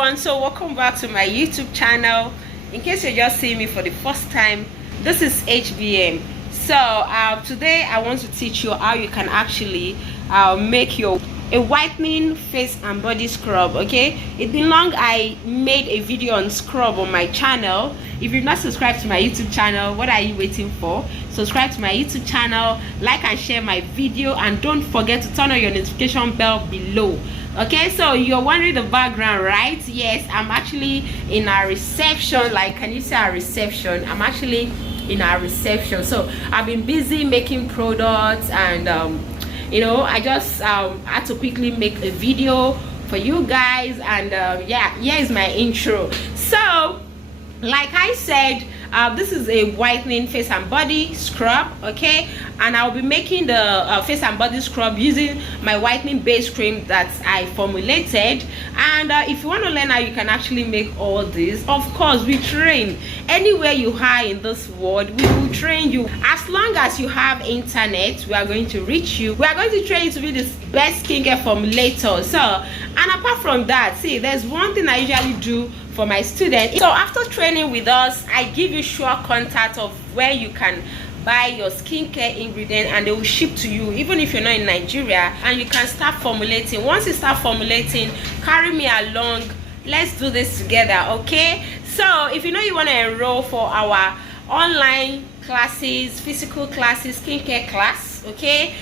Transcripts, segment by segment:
everyone, so welcome back to my YouTube channel. In case you're just seeing me for the first time, this is HBM. So today I want to teach you how you can actually make a whitening face and body scrub. Okay, it's been long I made a video on scrub on my channel. If you're not subscribed to my YouTube channel, what are you waiting for? Subscribe to my YouTube channel, like and share my video, and don't forget to turn on your notification bell below. Okay, so you're wondering the background, right? Yes, I'm actually in our reception. Like, can you see our reception? I'm actually in our reception. So I've been busy making products, and you know, I just had to quickly make a video for you guys. And yeah, here is my intro. So like I said, this is a whitening face and body scrub. Okay, and I'll be making the face and body scrub using my whitening base cream that I formulated. And if you want to learn how you can actually make all this, of course we train. Anywhere you are in this world, we will train you. As long as you have internet, we are going to reach you. We are going to train you to be the best skincare formulator. So, and apart from that, see, there's one thing I usually do for my students. So after training with us, I give you sure contact of where you can buy your skincare ingredient, and they will ship to you even if you're not in Nigeria, and you can start formulating. Once you start formulating, carry me along, let's do this together. Okay, so if you know you want to enroll for our online classes, physical classes, skincare class, okay,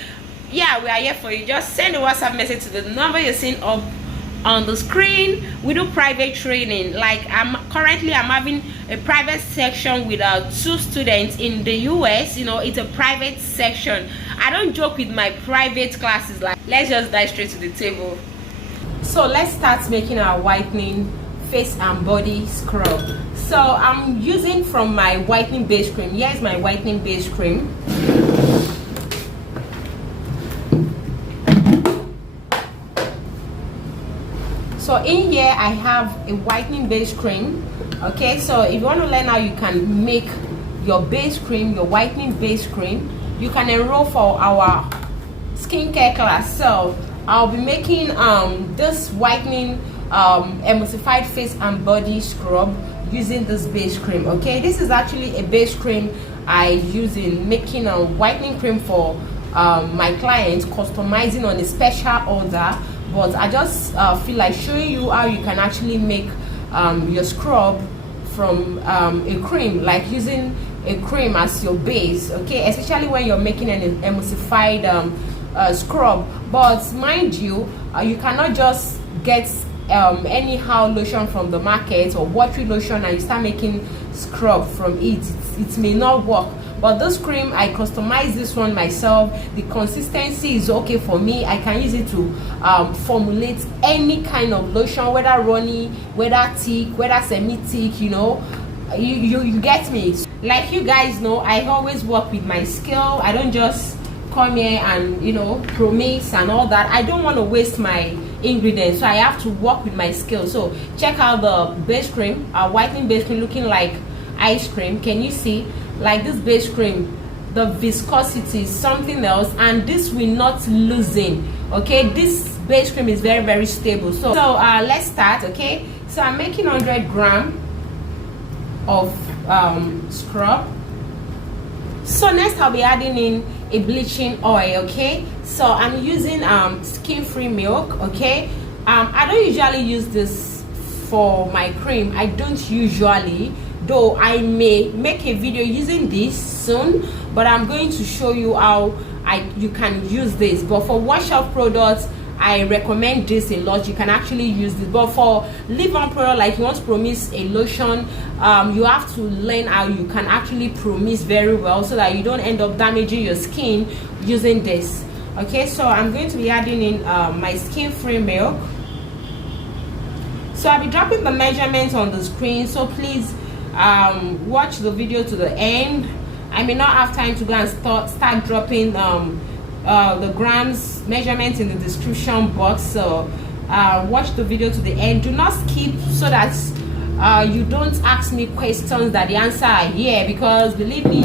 yeah, we are here for you. Just send a WhatsApp message to the number you're seeing up on the screen. We do private training. Like I'm having a private section with 2 students in the US. You know, it's a private section. I don't joke with my private classes. Like, let's just dive straight to the table. So let's start making our whitening face and body scrub. So I'm using from my whitening base cream. Here's my whitening base cream. So in here I have a whitening base cream. Okay, so if you want to learn how you can make your base cream, your whitening base cream, you can enroll for our skincare class. So I'll be making this whitening emulsified face and body scrub using this base cream. Okay, this is actually a base cream I use in making a whitening cream for my clients, customizing on a special order. But I just feel like showing you how you can actually make your scrub from a cream, like using a cream as your base. Okay, especially when you're making an emulsified scrub. But mind you, you cannot just get anyhow lotion from the market or watery lotion and you start making scrub from it. It may not work. But this cream, I customize this one myself. The consistency is okay for me. I can use it to formulate any kind of lotion, whether runny, whether thick, whether semi-thick, you know. You get me. Like you guys know, I always work with my skill. I don't just come here and, you know, promise and all that. I don't want to waste my ingredients, so I have to work with my skill. So check out the base cream, whitening base cream, looking like ice cream. Can you see? Like this base cream, the viscosity is something else, and this will not loosen. Okay, this base cream is very, very stable. So let's start. Okay, so I'm making 100 grams of scrub. So next I'll be adding in a bleaching oil. Okay, so I'm using skin free milk. Okay, I don't usually use this for my cream. I don't usually, though I may make a video using this soon, but I'm going to show you how you can use this. But for wash off products, I recommend this a lot. You can actually use this. But for leave-on product, like you want to promise a lotion, you have to learn how you can actually promise very well so that you don't end up damaging your skin using this. Okay, so I'm going to be adding in my skin free milk. So I'll be dropping the measurements on the screen, so please watch the video to the end. I may not have time to go and start dropping the grams measurements in the description box, so watch the video to the end. Do not skip, so that you don't ask me questions that the answer are here, because believe me,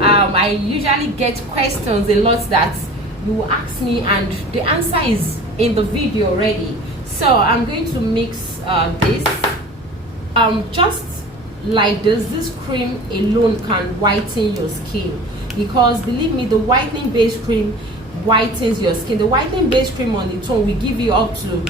I usually get questions a lot that you ask me and the answer is in the video already. So I'm going to mix this. Just like this cream alone can whiten your skin, because believe me, the whitening base cream whitens your skin. The whitening base cream on its own will give you up to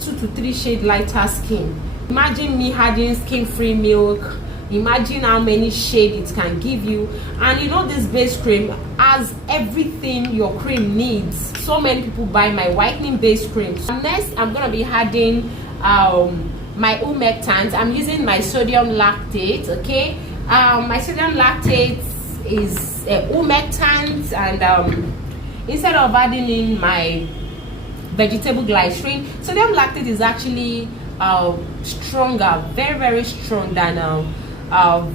2 to 3 shades lighter skin. Imagine me having skin-free milk. Imagine how many shades it can give you. And you know, this base cream has everything your cream needs. So many people buy my whitening base cream. So next, I'm gonna be adding my humectant. I'm using my sodium lactate. Okay, my sodium lactate is a humectant, and instead of adding in my vegetable glycerin, sodium lactate is actually stronger, very strong than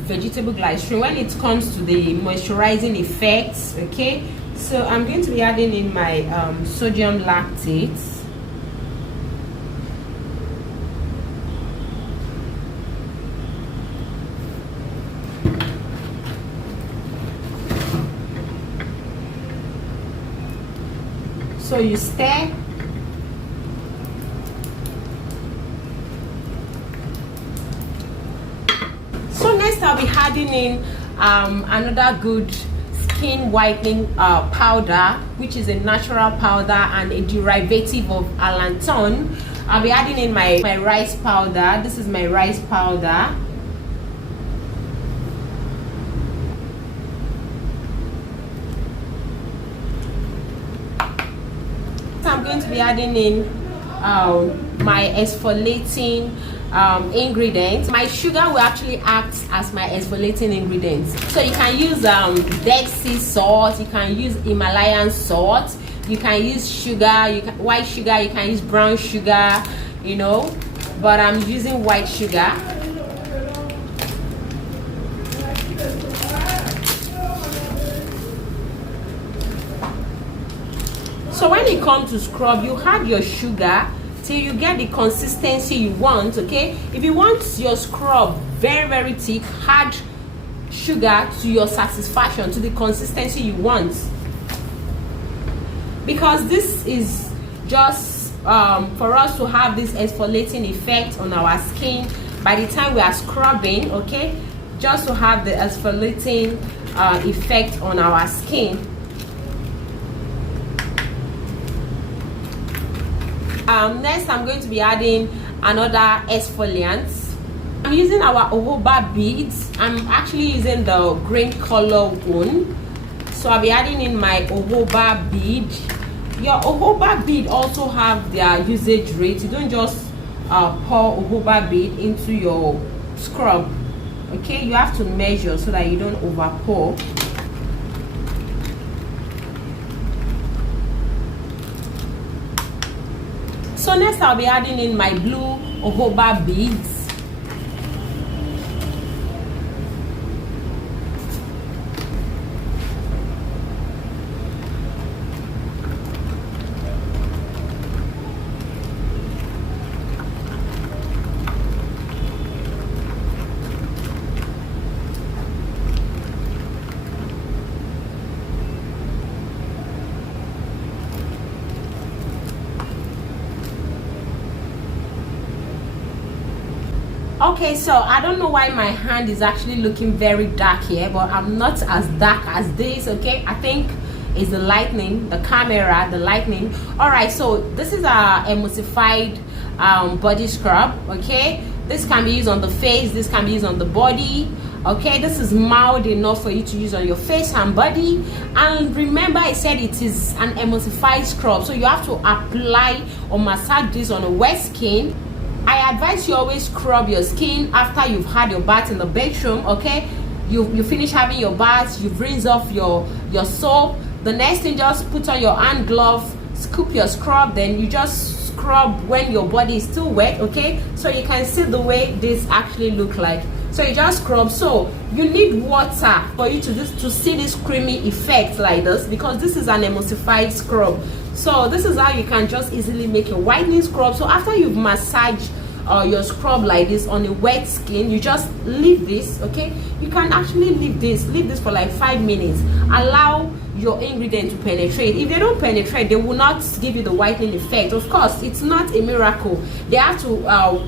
vegetable glycerin when it comes to the moisturizing effects. Okay, so I'm going to be adding in my sodium lactate. So you stir. So next I'll be adding in another good skin whitening powder, which is a natural powder and a derivative of allantoin. I'll be adding in my rice powder. This is my rice powder. I'm going to be adding in my exfoliating ingredients. My sugar will actually act as my exfoliating ingredients. So you can use Dead Sea salt, you can use Himalayan salt, you can use sugar, white sugar, you can use brown sugar, you know, but I'm using white sugar. So when it comes to scrub, you add your sugar till you get the consistency you want. Okay, if you want your scrub very thick, add sugar to your satisfaction, to the consistency you want, because this is just for us to have this exfoliating effect on our skin by the time we are scrubbing. Okay, just to have the exfoliating effect on our skin. Next, I'm going to be adding another exfoliant. I'm using our jojoba beads. I'm actually using the green color one. So I'll be adding in my jojoba bead. Your jojoba bead also have their usage rate. You don't just pour jojoba bead into your scrub. Okay, you have to measure so that you don't over pour. So next I'll be adding in my blue jojoba beads. Okay, so I don't know why my hand is actually looking very dark here, but I'm not as dark as this. Okay, I think it's the lighting, the camera, the lighting. All right, so this is our emulsified body scrub. Okay, this can be used on the face, this can be used on the body. Okay, this is mild enough for you to use on your face and body. And remember, I said it is an emulsified scrub, so you have to apply or massage this on a wet skin. I advise you always scrub your skin after you've had your bath in the bedroom. Okay, you finish having your bath, you've rinsed off your soap. The next thing, just put on your hand glove, scoop your scrub, then you just scrub when your body is still wet. Okay, so you can see the way this actually look like. So you just scrub. So you need water for you to see this creamy effect like this, because this is an emulsified scrub. So this is how you can just easily make a whitening scrub. So after you've massaged your scrub like this on a wet skin, you just leave this. Okay, you can actually leave this for like 5 minutes. Allow your ingredient to penetrate. If they don't penetrate, they will not give you the whitening effect. Of course, it's not a miracle. They have to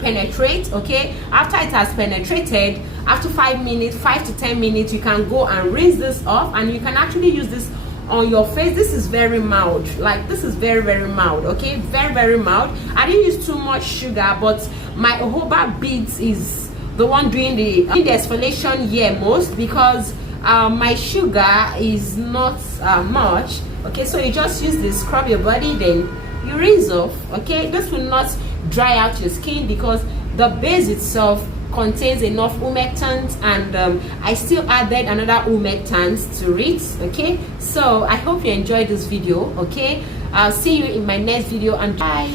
penetrate. Okay, after it has penetrated, after 5 minutes, 5 to 10 minutes, you can go and rinse this off, and you can actually use this on your face. This is very mild, like this is very mild. Okay, very mild. I didn't use too much sugar, but my jojoba beads is the one doing the exfoliation here most, because my sugar is not much. Okay, so you just use this, scrub your body, then you rinse off. Okay, this will not dry out your skin because the base itself contains enough humectant, and I still added another humectant to it. Okay, so I hope you enjoyed this video. Okay, I'll see you in my next video, and bye.